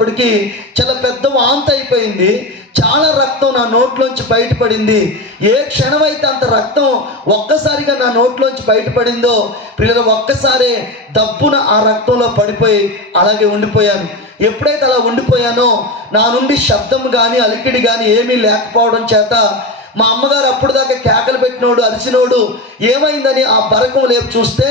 ఇప్పటికి చాలా పెద్ద వాంతి అయిపోయింది. చాలా రక్తం నా నోట్లోంచి బయటపడింది. ఏ క్షణమైతే అంత రక్తం ఒక్కసారిగా నా నోట్లోంచి బయటపడిందో పిల్లలు ఒక్కసారే దబ్బున ఆ రక్తంలో పడిపోయి అలాగే ఉండిపోయాను. ఎప్పుడైతే అలా ఉండిపోయానో నా నుండి శబ్దం కానీ అలికిడి కానీ ఏమీ లేకపోవడం చేత మా అమ్మగారు అప్పుడు దాకా కేకలు పెట్టినోడు అరిచినోడు ఏమైందని ఆ బరకం లేపు చూస్తే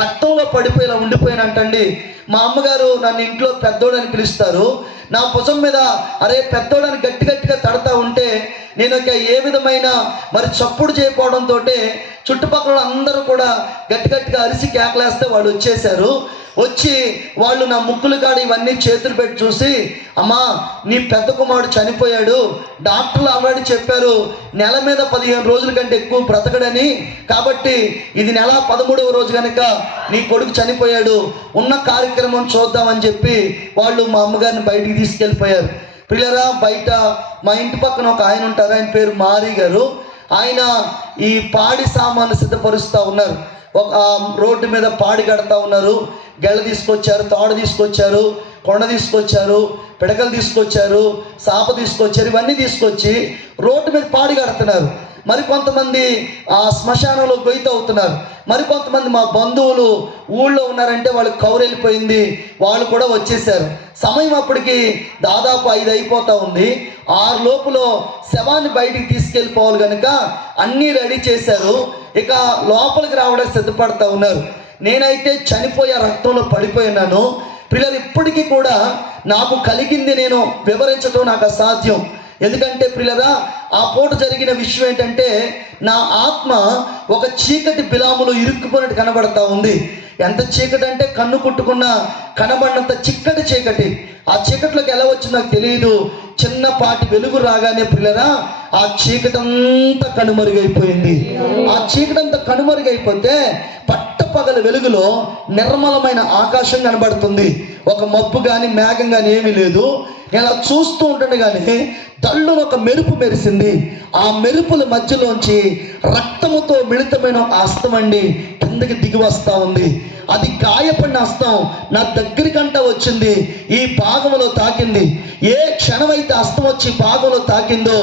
రక్తంలో పడిపోయేలా ఉండిపోయానంటండి. మా అమ్మగారు నన్ను ఇంట్లో పెద్దోడని పిలుస్తారు. నా భుజం మీద అరే పెద్దోడని గట్టి గట్టిగా తడతా ఉంటే నేను ఏ విధమైన మరి చప్పుడు చేయకపోవడంతో చుట్టుపక్కల అందరూ కూడా గట్టి గట్టిగా అరిసి కేకలేస్తే వాళ్ళు వచ్చేసారు. వచ్చి వాళ్ళు నా ముక్కులు కాడ ఇవన్నీ చేతులు పెట్టి చూసి, అమ్మా నీ పెద్ద కుమారుడు చనిపోయాడు, డాక్టర్లు ఆల్రెడీ చెప్పారు నెల మీద 15 రోజుల కంటే ఎక్కువ బ్రతకడని, కాబట్టి ఇది నెల 13వ రోజు కనుక నీ కొడుకు చనిపోయాడు, ఉన్న కార్యక్రమం చూద్దామని చెప్పి వాళ్ళు మా అమ్మగారిని బయటికి తీసుకెళ్ళిపోయారు. పిల్లరా బయట మా ఇంటి పక్కన ఒక ఆయన ఉంటారు, ఆయన పేరు మారి గారు. ఆయన ఈ పాడి సామాను సిద్ధపరుస్తూ ఉన్నారు. ఒక రోడ్డు మీద పాడి కడతా ఉన్నారు. గెల తీసుకొచ్చారు, తాడు తీసుకొచ్చారు, కొండ తీసుకొచ్చారు, పిడకలు తీసుకొచ్చారు, సాప తీసుకొచ్చారు. ఇవన్నీ తీసుకొచ్చి రోడ్డు మీద పాడి కడుతున్నారు. మరి కొంతమంది ఆ శ్మశానంలో గొయ్యి అవుతున్నారు. మరి కొంతమంది మా బంధువులు ఊళ్ళో ఉన్నారంటే వాళ్ళకి కౌరు వెళ్ళిపోయింది, వాళ్ళు కూడా వచ్చేసారు. సమయం అప్పటికి దాదాపు 5 అయిపోతూ ఉంది. 6 లోపులో శవాన్ని బయటికి తీసుకెళ్ళిపోవాలి కనుక అన్నీ రెడీ చేశారు. ఇక లోపలికి రావడానికి సిద్ధపడతా ఉన్నారు. నేనైతే చనిపోయే రక్తంలో పడిపోయినాను. పిల్లలు ఇప్పటికీ కూడా నాకు కలిగింది నేను వివరించడం నాకు అసాధ్యం. ఎందుకంటే పిల్లరా ఆ పూట జరిగిన విషయం ఏంటంటే నా ఆత్మ ఒక చీకటి బిలాములో ఇరుక్కుపోయినట్టు కనబడతా ఉంది. ఎంత చీకటి అంటే కన్ను కుట్టుకున్న కనబడినంత చిక్కటి చీకటి. ఆ చీకటిలోకి ఎలా వచ్చిందో నాకు తెలియదు. చిన్నపాటి వెలుగు రాగానే పిల్లరా ఆ చీకటంతా కనుమరుగైపోయింది. ఆ చీకటంతా కనుమరుగైపోతే పట్టపగల వెలుగులో నిర్మలమైన ఆకాశం కనబడుతుంది. ఒక మబ్బు కానీ మేఘం కానీ ఏమీ లేదు. నేను అలా చూస్తూ ఉంటాను కానీ తల్లును ఒక మెరుపు మెరిసింది. ఆ మెరుపుల మధ్యలోంచి రక్తముతో మిళితమైన ఒక హస్తం అండి కిందకి దిగి వస్తూ ఉంది. అది గాయపడిన హస్తం నా దగ్గరికంట వచ్చింది, ఈ భాగంలో తాకింది. ఏ క్షణమైతే హస్తం వచ్చి భాగంలో తాకిందో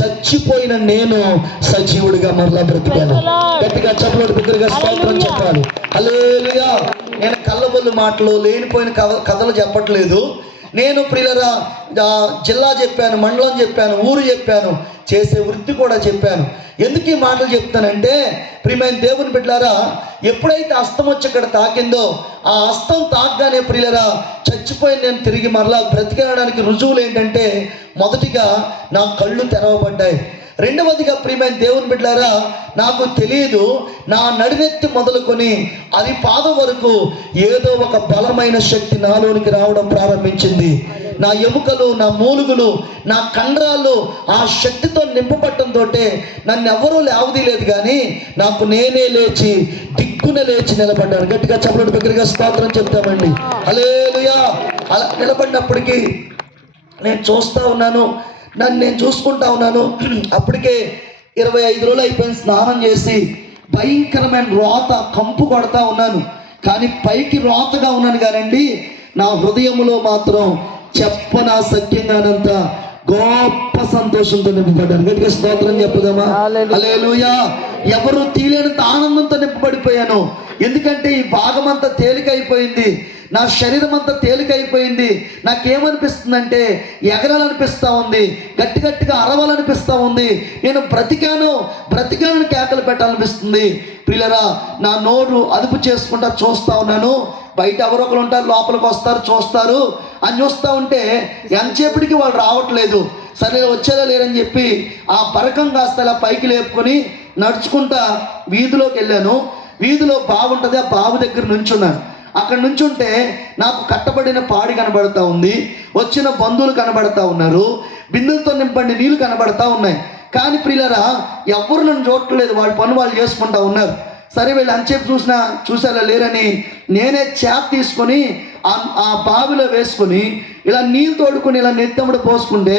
చచ్చిపోయిన నేను సజీవుడిగా మరలా బ్రతికాను. గట్టిగా చెప్పలేదు, బిగ్గరగా స్తోత్రం చెప్పాలి. హల్లెలూయా. నేను కళ్ళబొల్లు మాటలు లేనిపోయిన కథలు చెప్పట్లేదు. నేను ప్రియులరా జిల్లా చెప్పాను, మండలం చెప్పాను, ఊరు చెప్పాను, చేసే వృత్తి కూడా చెప్పాను. ఎందుకు ఈ మాటలు చెప్తానంటే ప్రియమైన దేవుని బిడ్డలారా, ఎప్పుడైతే హస్తం వచ్చి ఇక్కడ తాకిందో ఆ హస్తం తాకగానే ప్రియులరా చచ్చిపోయి నేను తిరిగి మరలా బ్రతికేయడానికి రుజువులు ఏంటంటే మొదటిగా నా కళ్ళు తెరవబడ్డాయి. రెండవదిగా ప్రియమైన దేవుని బిడ్డలారా నాకు తెలియదు, నా నడినెత్తి మొదలుకొని అది పాదం వరకు ఏదో ఒక బలమైన శక్తి నాలోనికి రావడం ప్రారంభించింది. నా ఎముకలు, నా మూలుగులు, నా కండరాలు ఆ శక్తితో నింపబట్టంతో నన్ను ఎవరూ లేవదీయలేదు కానీ నాకు నేనే లేచి దిక్కున లేచి నిలబడ్డాను. గట్టిగా చెప్పడం దగ్గరగా స్తోత్రం చెప్తామండి. హల్లెలూయా. అలా నిలబడినప్పటికీ నేను చూస్తూ ఉన్నాను, నన్ను నేను చూసుకుంటా ఉన్నాను. అప్పటికే 25 రోజులు అయిపోయింది. స్నానం చేసి భయంకరమైన రోత కంపు కొడతా ఉన్నాను. కానీ పైకి రోతగా ఉన్నాను కానండి నా హృదయంలో మాత్రం చెప్పనా సత్యంగానంత గొప్ప సంతోషంతో నింపబడ్డాను. గట్టిగా స్తోత్రం చెప్పుదామా? హల్లెలూయా. ఎవరు తీలేనంత ఆనందంతో నింపబడిపోయాను. ఎందుకంటే ఈ భాగం అంతా తేలికైపోయింది, నా శరీరం అంతా తేలికైపోయింది. నాకేమనిపిస్తుందంటే ఎగరాలనిపిస్తూ ఉంది, గట్టి గట్టిగా అరవాలనిపిస్తూ ఉంది. నేను బ్రతికాను కేకలు పెట్టాలనిపిస్తుంది. పిల్లరా నా నోరు అదుపు చేసుకుంటా చూస్తూ ఉన్నాను. బయట ఎవరొకరు ఉంటారు, లోపలికి వస్తారు, చూస్తారు అని చూస్తూ ఉంటే ఎంతసేపటికి వాళ్ళు రావట్లేదు. సరే వచ్చేలా లేరని చెప్పి ఆ బరకం కాస్త ఇలా పైకి లేపుకొని నడుచుకుంటా వీధిలోకి వెళ్ళాను. వీధిలో బావి ఉంటుంది, ఆ బావి దగ్గర నుంచున్నాను. అక్కడ నుంచుంటే నాకు కట్టబడిన పాడి కనబడతా ఉంది, వచ్చిన బంధువులు కనబడతా ఉన్నారు, బిందులతో నింపండి నీళ్ళు కనబడతా ఉన్నాయి. కానీ ప్రియులరా ఎవరు నన్ను చూడట్లేదు, వాళ్ళ పని వాళ్ళు చేసుకుంటా ఉన్నారు. సరే వీళ్ళు అంచేపు చూసేలా లేరని నేనే చేప తీసుకొని ఆ బావిలో వేసుకొని ఇలా నీళ్ళు తోడుకొని ఇలా నెత్తముడు పోసుకుంటే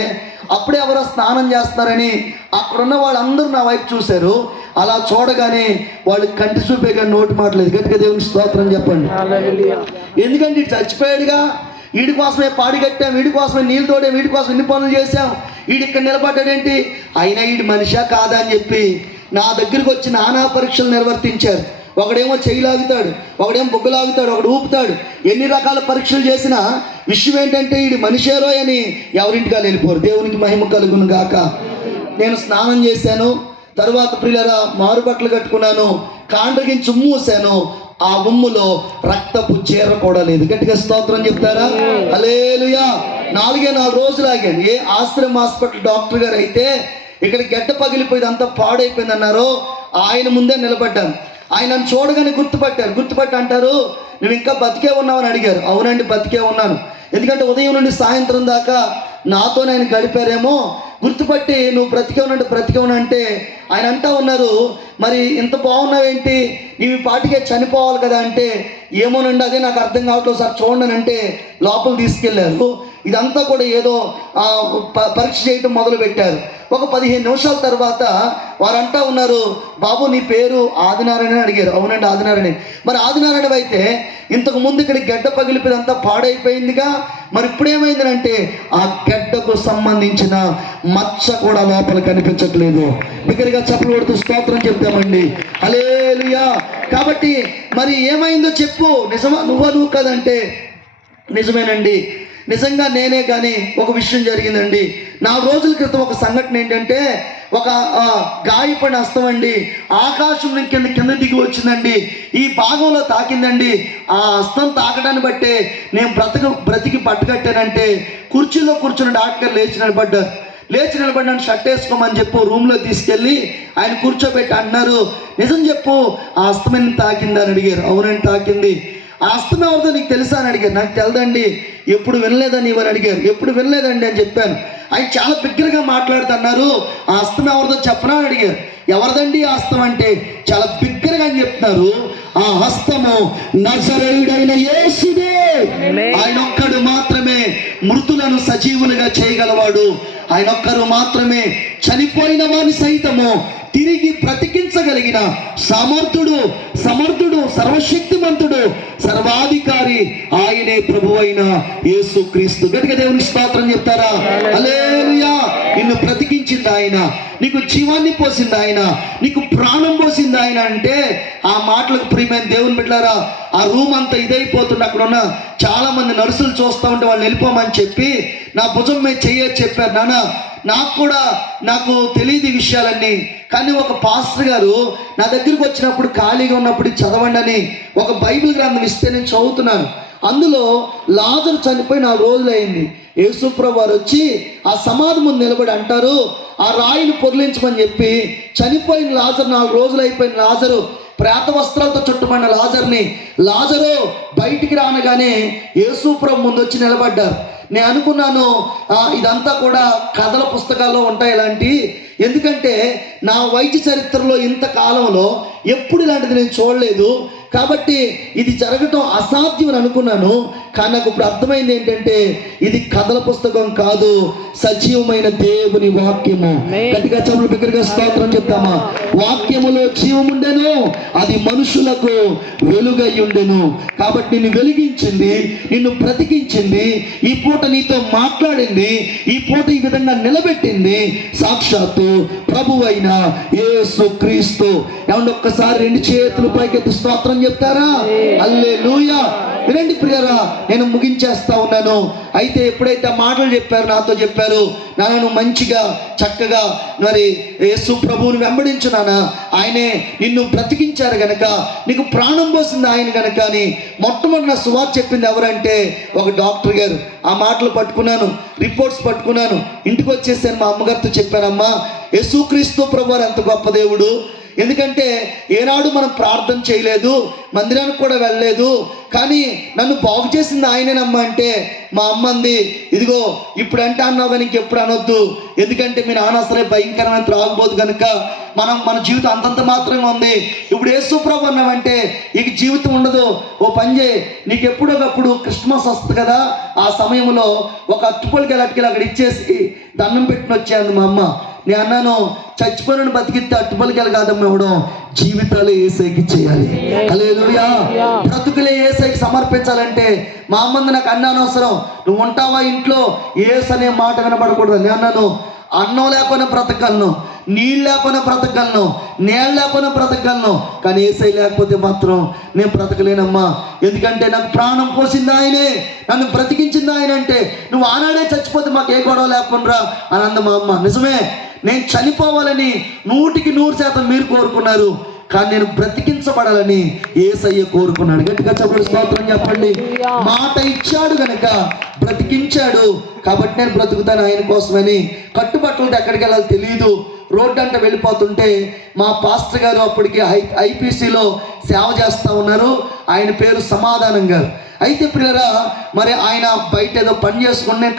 అప్పుడే ఎవరో స్నానం చేస్తారని అక్కడున్న వాళ్ళందరూ నా వైపు చూశారు. అలా చూడగానే వాళ్ళు కంటి చూపే కానీ నోటి మాటలేదు. గట్టిగా దేవునికి స్తోత్రం చెప్పండి. ఎందుకంటే చచ్చిపోయాడుగా, వీడి కోసమే పాడి కట్టాం, వీడి కోసమే నీళ్ళు తోడాం, వీడి కోసం ఇన్ని పనులు చేశాం, వీడి ఇక్కడ నిలబడ్డాడేంటి, అయినా వీడి మనిషా కాదా అని చెప్పి నా దగ్గరికి వచ్చి నానా పరీక్షలు నిర్వర్తించారు. ఒకడేమో చెయ్యి లాగుతాడు, ఒకడేమో బొగ్గు లాగుతాడు, ఒకడు ఊపుతాడు. ఎన్ని రకాల పరీక్షలు చేసినా విషయం ఏంటంటే వీడి మనిషేరో అని ఎవరింటిగా వెళ్ళిపోరు. దేవునికి మహిమ కలుగును గాక. నేను స్నానం చేశాను, తర్వాత ప్రియులరా మారుబట్టలు కట్టుకున్నాను, కాండ్రగించి ఉమ్మూసాను. ఆ ఉమ్ములో రక్తపు చీర కూడా లేదు. గట్టిగా స్తోత్రం చెప్తారా? హల్లెలూయా. 4 రోజులు ఆగాను. ఏ ఆశ్రమ హాస్పిటల్ డాక్టర్ గారు అయితే ఇక్కడ గడ్డ పగిలిపోయింది, అంతా పాడైపోయింది అన్నారు. ఆయన ముందే నిలబడ్డాను. ఆయన నన్ను చూడగానే గుర్తుపట్టి అంటారు, నువ్వు ఇంకా బతికే ఉన్నావని అడిగారు. అవునండి, బతికే ఉన్నాను. ఎందుకంటే ఉదయం నుండి సాయంత్రం దాకా నాతో ఆయన గడిపారేమో, గుర్తుపట్టి నువ్వు బ్రతికే అంటే ఆయన అంటా ఉన్నారు, మరి ఇంత బాగున్నావేంటి, నీవు పాటికే చనిపోవాలి కదా అంటే, ఏమోనండి అదే నాకు అర్థం కావట్లేదు సార్ చూడండి అంటే లోపల తీసుకెళ్ళారు. ఇదంతా కూడా ఏదో పరీక్ష చేయటం మొదలు పెట్టారు. ఒక 15 నిమిషాల తర్వాత వారు అంటా ఉన్నారు, బాబు నీ పేరు ఆదినారాయణ అని అడిగారు. అవునండి ఆదినారాయణ. మరి ఆదినారాయణ అయితే ఇంతకు ముందు ఇక్కడ గడ్డ పగిలిపోయి అంతా పాడైపోయిందిగా, మరి ఇప్పుడు ఏమైందంటే ఆ గడ్డకు సంబంధించిన మచ్చ కూడా లోపల కనిపించట్లేదు. బిగ్గరగా చప్పలు కొడుతూ స్తోత్రం చెప్తామండి. హల్లెలూయా. కాబట్టి మరి ఏమైందో చెప్పు, నిజమా నువ్వు కదంటే నిజమేనండి, నిజంగా నేనే. కానీ ఒక విషయం జరిగిందండి. 4 రోజుల క్రితం ఒక సంఘటన ఏంటంటే, ఒక గాయపడిన హస్తం అండి ఆకాశం కింద దిగి వచ్చిందండి, ఈ భాగంలో తాకిందండి. ఆ హస్తం తాకడాన్ని బట్టే నేను బ్రతికి పట్టుకట్టానంటే, కుర్చీలో కూర్చున్న డాక్టర్ లేచి నిలబడ్డాను. షర్ట్ వేసుకోమని చెప్పు రూమ్లో తీసుకెళ్ళి ఆయన కూర్చోబెట్టి అన్నారు, నిజం చెప్పు ఆ హస్తం తాకిందని అడిగారు. అవునండి తాకింది. ఆ హస్తం ఎవరిదో నీకు తెలుసా అని అడిగారు. నాకు తెలదండి. ఎప్పుడు వినలేదని ఇవని అడిగారు. ఎప్పుడు వినలేదండి అని చెప్పాను. ఆయన చాలా బిగ్గరగా మాట్లాడుతున్నారు, ఆ హస్తం ఎవరిదో చెప్పనా అని అడిగారు. ఎవరిదండి ఆ హస్తం అంటే చాలా బిగ్గరగా అని చెప్తున్నారు, ఆ హస్తము నజరేయుడైన యేసుదే. ఆయన ఒక్కడు మాత్రమే మృతులను సజీవులుగా చేయగలవాడు. ఆయన ఒక్కరు మాత్రమే చనిపోయిన వారిని సైతము తిరిగి బ్రతికించగలిగిన సమర్థుడు, సర్వశక్తిమంతుడు, సర్వాధికారి ఆయనే ప్రభువైన యేసుక్రీస్తు. గట్టిగా దేవునికి స్తోత్రం చెప్తారా? హల్లెలూయా. నిన్ను బ్రతికించింది ఆయన, నీకు జీవాన్ని పోసింది ఆయన, నీకు ప్రాణం పోసింది ఆయన అంటే ఆ మాటలకు ప్రియమైన దేవుని బిడ్డలారా, ఆ రూమ్ అంతా ఇదైపోతుంది. అక్కడ ఉన్న చాలా మంది నర్సులు చూస్తూ ఉంటే వాళ్ళు వెళ్ళిపోమని చెప్పి నా భుజం మీద చెయ్యొచ్చు చెప్పారు. నాకు తెలియదు ఈ విషయాలన్నీ. కానీ ఒక పాస్టర్ గారు నా దగ్గరికి వచ్చినప్పుడు ఖాళీగా ఉన్నప్పుడు చదవండి అని ఒక బైబిల్ గ్రంథం ఇస్తే నేను చదువుతున్నాను. అందులో లాజరు చనిపోయి 4 రోజులు అయింది. యేసుప్రభు వారు వచ్చి ఆ సమాధి ముందు నిలబడి అంటారు, ఆ రాయిని పొర్లించమని చెప్పి చనిపోయిన లాజరు 4 రోజులు అయిపోయిన లాజరు ప్రేత వస్త్రాలతో చుట్టుబడిన లాజరు బయటికి రానగానే యేసుప్రభు ముందు వచ్చి నిలబడ్డారు. నేను అనుకున్నాను ఇదంతా కూడా కథల పుస్తకాల్లో ఉంటాయి ఇలాంటి, ఎందుకంటే నా వైద్య చరిత్రలో ఇంత కాలంలో ఎప్పుడు ఇలాంటిది నేను చూడలేదు. కాబట్టి ఇది జరగటం అసాధ్యం అని అనుకున్నాను. కానీ నాకు ఇప్పుడు అర్థమైంది ఏంటంటే ఇది కథల పుస్తకం కాదు, సజీవమైన దేవుని వాక్యము. గట్టిగా చెవులు బిగ్గరగా స్తోత్రం చెప్తామా? వాక్యములో జీవముండెను, అది మనుషులకు వెలుగై ఉండెను. కాబట్టి నిన్ను వెలిగించింది, నిన్ను బ్రతికించింది, ఈ పూట నీతో మాట్లాడింది, ఈ పూట ఈ విధంగా నిలబెట్టింది సాక్షాత్తు ప్రభువైన యేసుక్రీస్తు. ఏమంటే ఒక్కసారి 2 చేతులు పైకెత్తి స్తోత్రం చెప్తారా? హల్లెలూయా. వినండి ప్రియరా, నేను ముగించేస్తా ఉన్నాను. అయితే ఎప్పుడైతే మాటలు చెప్పారు, నాతో చెప్పారు, నాన్న మంచిగా చక్కగా మరి యేసు ప్రభువుని వెంబడించు నాన్న, ఆయనే నిన్ను బ్రతికించారు గనక, నీకు ప్రాణం పోసింది ఆయన గనక అని మొట్టమొదటి నా సువార్త చెప్పింది ఎవరంటే ఒక డాక్టర్ గారు. ఆ మాటలు పట్టుకున్నాను, రిపోర్ట్స్ పట్టుకున్నాను, ఇంటికి వచ్చేసాను. మా అమ్మగారితో చెప్పానమ్మా, యేసుక్రీస్తు ప్రభువారు ఎంత గొప్ప దేవుడు. ఎందుకంటే ఏనాడు మనం ప్రార్థన చేయలేదు, మందిరానికి కూడా వెళ్ళలేదు, కానీ నన్ను బాగు చేసింది ఆయనేనమ్మా అంటే మా అమ్మ అంది, ఇదిగో ఇప్పుడు అంటే అన్నావు కానీ ఇంకెప్పుడు అనొద్దు, ఎందుకంటే మీ నాన్న అసలే భయంకరమైన త్రాగుబోతు కనుక మన జీవితం అంతంత మాత్రమే ఉంది. ఇప్పుడు యేసుప్రభు అన్నామంటే ఇక జీవితం ఉండదు. ఓ పని చేయి, నీకు ఎప్పుడొకప్పుడు క్రిస్మస్ వస్తుంది కదా, ఆ సమయంలో ఒక అట్టుపొలికి అట్టుకెళ్ళి అక్కడ ఇచ్చేసి దండం పెట్టిన వచ్చాను మా అమ్మ. నేను అన్నాను, చచ్చిపోయిన బతికిస్తే అట్టుపలికెళ్ళి కాదమ్మా ఇవ్వడం, జీవితాలు యేసయ్యకి చేయాలి. హల్లెలూయా. బ్రతుకులే యేసయ్యకి సమర్పించాలంటే మా అమ్మంది నాకు అన్న అనవసరం, నువ్వు ఉంటావా ఇంట్లో, యేసు అనే మాట వినబడకూడదు. నేను అన్నాను, అన్నం లేకపోయినా బ్రతకగలను, నీళ్ళు లేకపోయినా బ్రతకగలను, నేళ్ళు లేకపోయినా బ్రతకగలను, కానీ యేసయ్య లేకపోతే మాత్రం నేను బ్రతకలేనమ్మా. ఎందుకంటే నాకు ప్రాణం పోసింది ఆయనే, నన్ను బ్రతికించింది ఆయన. అంటే నువ్వు ఆనాడే చచ్చిపోతే మాకు ఏ గొడవ లేకుండా అని అంది మా అమ్మ. నిజమే, నేను చనిపోవాలని 100% మీరు కోరుకున్నారు, కానీ నేను బ్రతికించబడాలని యేసయ్య కోరుకున్నాడు. గట్టిగా చెప్పండి, స్తోత్రం చెప్పండి. మాట ఇచ్చాడు గనక బ్రతికించాడు, కాబట్టి నేను బ్రతుకుతాను ఆయన కోసమని. కట్టుబట్టలతో ఎక్కడికి వెళ్ళాలో తెలియదు, రోడ్డు అంట వెళ్ళిపోతుంటే మా పాస్టర్ గారు అప్పటికి ఐపీసీలో సేవ చేస్తూ ఉన్నారు. ఆయన పేరు సమాధానం గారు. అయితే ప్రియరా, మరి ఆయన బయట ఏదో పని చేసుకుని నేను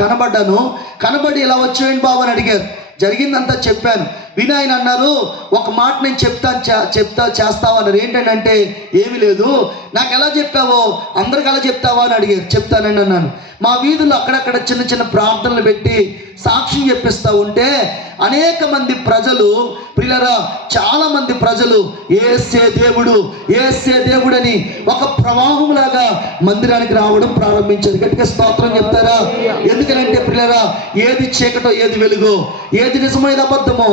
కనబడి ఇలా వచ్చేయండి బాబు అని అడిగారు. జరిగిందంతా చెప్పాను. విని ఆయన అన్నారు, ఒక మాట నేను చేస్తావా అన్నారు. ఏంటంటే ఏమీ లేదు, నాకు ఎలా చెప్పావో అందరికి ఎలా చెప్తావా అని అడిగారు. చెప్తానండి అన్నాను. మా వీధుల్లో అక్కడక్కడ చిన్న చిన్న ప్రార్థనలు పెట్టి సాక్ష్యం చెప్పిస్తూ ఉంటే అనేక మంది ప్రజలు, ప్రియులరా, చాలా మంది ప్రజలు యేసే దేవుడు అని ఒక ప్రవాహంలాగా మందిరానికి రావడం ప్రారంభించారు. గట్టిగా స్తోత్రం చెప్తారా? ఎందుకనంటే ప్రియులరా, ఏది చీకటో ఏది వెలుగో, ఏది నిజమైన అబద్ధమో,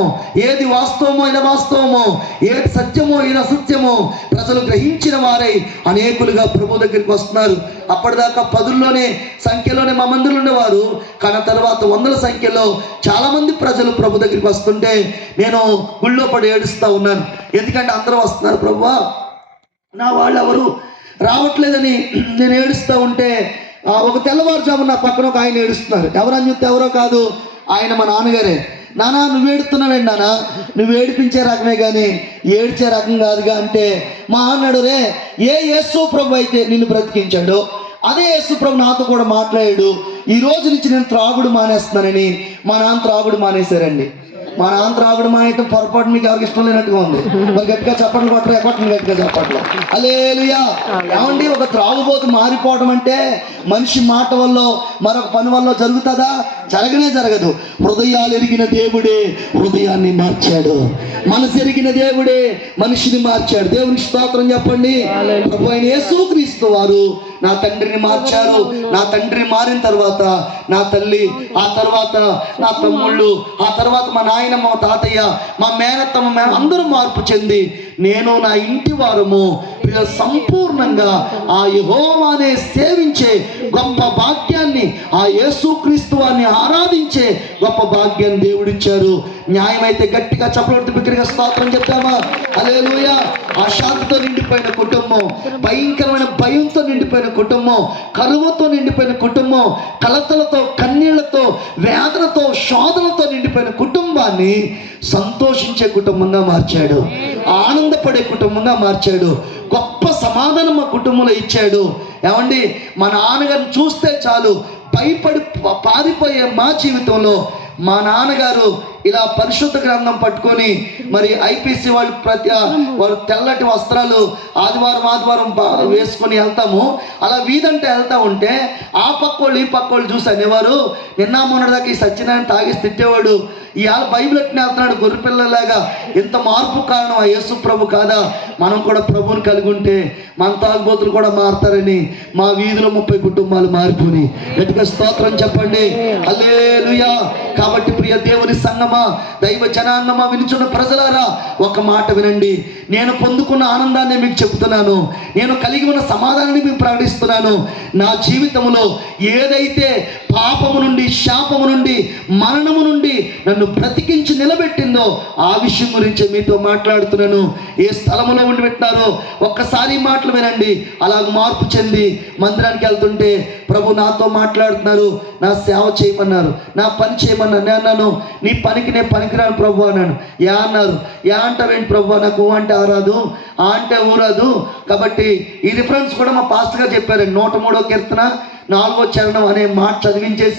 ఏది వాస్తవమో ఇది వాస్తవమో, ఏది సత్యమో ఇది అసత్యమో ప్రజలు గ్రహించిన వారై అనేకులుగా ప్రభు దగ్గరికి వస్తున్నారు. అప్పటిదాకా 10 సంఖ్యలోనే మా మందులు ఉండేవారు, కానీ తర్వాత 100 సంఖ్యలో చాలా మంది ప్రజలు ప్రభు దగ్గరికి వస్తుంటే నేను గుళ్ళో పడి ఏడుస్తూ ఉన్నాను. ఎందుకంటే అందరూ వస్తున్నారు, ప్రభువా నా వాళ్ళు ఎవరు రావట్లేదని నేను ఏడుస్తూ ఉంటే ఒక తెల్లవారుజాము నా పక్కన ఒక ఆయన ఏడుస్తున్నారు. ఎవరని చెప్తే ఎవరో కాదు, ఆయన మా నాన్నగారే. నానా నువ్వు ఏడుస్తున్నావేంటి నాన్న, నువ్వు ఏడిపించే రకమే కానీ ఏడ్చే రకం కాదుగా అంటే, మా అన్నాడు, రే ఏ యేసు ప్రభు అయితే నిన్ను బ్రతికించాడు, అదే యేసు ప్రభు నాతో కూడా మాట్లాడాడు, ఈ రోజు నుంచి నేను త్రాగుడు మానేస్తున్నానని మా నాన్న త్రాగుడు మానేశారండి. మా నాన్న త్రాగుడు మానేయటం పొరపాటు మీకు ఎవరికి ఇష్టం లేనట్టుగా ఉంది. మరి గట్టిగా చప్పట్లు కొట్టరు, గట్టిగా చప్పట్లు. హల్లెలూయా. ఏమండి, ఒక త్రాగుబోతు మారిపోవడం అంటే మనిషి మాట వల్ల మరొక పని వల్ల జరుగుతుందా? జరగదు. హృదయాలు ఎరిగిన దేవుడే హృదయాన్ని మార్చాడు, మనసు ఎరిగిన దేవుడే మనిషిని మార్చాడు. దేవునికి స్తోత్రం చెప్పండి. ప్రభు అయిన యేసుక్రీస్తు వారు నా తండ్రిని మార్చారు. నా తండ్రి మారిన తర్వాత నా తల్లి, ఆ తర్వాత నా తమ్ముళ్ళు, ఆ తర్వాత మా నాయనమ్మ, మా తాతయ్య, మా మేనత్తమ్మ, అందరూ మార్పు చెంది నేను నా ఇంటి వారము సంపూర్ణంగా ఆ యెహోవానే సేవించే గొప్ప భాగ్యాన్ని, ఆ యేసుక్రీస్తు వారిని ఆరాధించే గొప్ప భాగ్యాన్ని దేవుడిచ్చారు. న్యాయమైతే గట్టిగా చప్పట్లు బిగ్గరగా స్తోత్రం చెప్తామా? హల్లెలూయా. అశాంతితో నిండిపోయిన కుటుంబం, భయంకరమైన భయంతో నిండిపోయిన కుటుంబం, కరువుతో నిండిపోయిన కుటుంబం, కలతలతో, కన్నీళ్లతో, వేదనతో, శోధనతో నిండిపోయిన కుటుంబాన్ని సంతోషించే కుటుంబంగా మార్చాడు, ఆనందపడే కుటుంబంగా మార్చాడు, గొప్ప సమాధానం మా కుటుంబంలో ఇచ్చాడు. ఏమండి, మా నాన్నగారిని చూస్తే చాలు భయపడి పారిపోయే మా జీవితంలో మా నాన్నగారు ఇలా పరిశుద్ధ గ్రంథం పట్టుకొని, మరి ఐపీసీ వాళ్ళు తెల్లటి వస్త్రాలు ఆదివారం వేసుకొని వెళ్తాము. అలా వీధంటే వెళ్తా ఉంటే ఆ పక్కోళ్ళు ఈ పక్కోళ్ళు చూసి అనేవారు, నిన్న మొన్నటిదాకా ఈ సత్యనారాయణ తాగేసి తిట్టేవాడు, ఇవాళ బైబిల్ ఎట్టిన వెళ్తున్నాడు గొర్రెపిల్లలాగా. ఇంత మార్పు కారణం ఆ యేసు ప్రభు కాదా? మనం కూడా ప్రభువుని కలిగి ఉంటే మన తాగుబోతులు కూడా మారుతారని మా వీధిలో 30 కుటుంబాలు మారిపోయి. గట్టిగా స్తోత్రం చెప్పండి. హల్లెలూయా. కాబట్టి ప్రియ దేవుని సంగమా, దైవ జనాంగమా, వినుచున్న ప్రజలారా, ఒక మాట వినండి. నేను పొందుకున్న ఆనందాన్ని మీకు చెబుతున్నాను, నేను కలిగి ఉన్న సమాధానాన్ని మీకు ప్రకటిస్తున్నాను. నా జీవితంలో ఏదైతే పాపము నుండి, శాపము నుండి, మరణము నుండి నన్ను బ్రతికించి నిలబెట్టిందో ఆ విషయం గురించి మీతో మాట్లాడుతున్నాను. ఏ స్థలంలో ఉండి పెట్టినారో ఒక్కసారి మాటలు వినండి. అలాగ మార్పు చెంది మందిరానికి వెళ్తుంటే ప్రభు నాతో మాట్లాడుతున్నారు, నా సేవ చేయమన్నారు, నా పని చేయమన్నారు. నేను అన్నాను, నీ పనికి నేను పనికిరాను ప్రభు అన్నాను. యా అన్నారు. యా అంటావేంటి ప్రభు, నాకు అంటే ఆరాదు, ఆ అంటే ఊరాదు. కాబట్టి ఈ రిఫరెన్స్ కూడా మా పాస్టర్ గారు చెప్పారు. 103వ కీర్తన 4వ చరణం అనే మాట చదివించేసి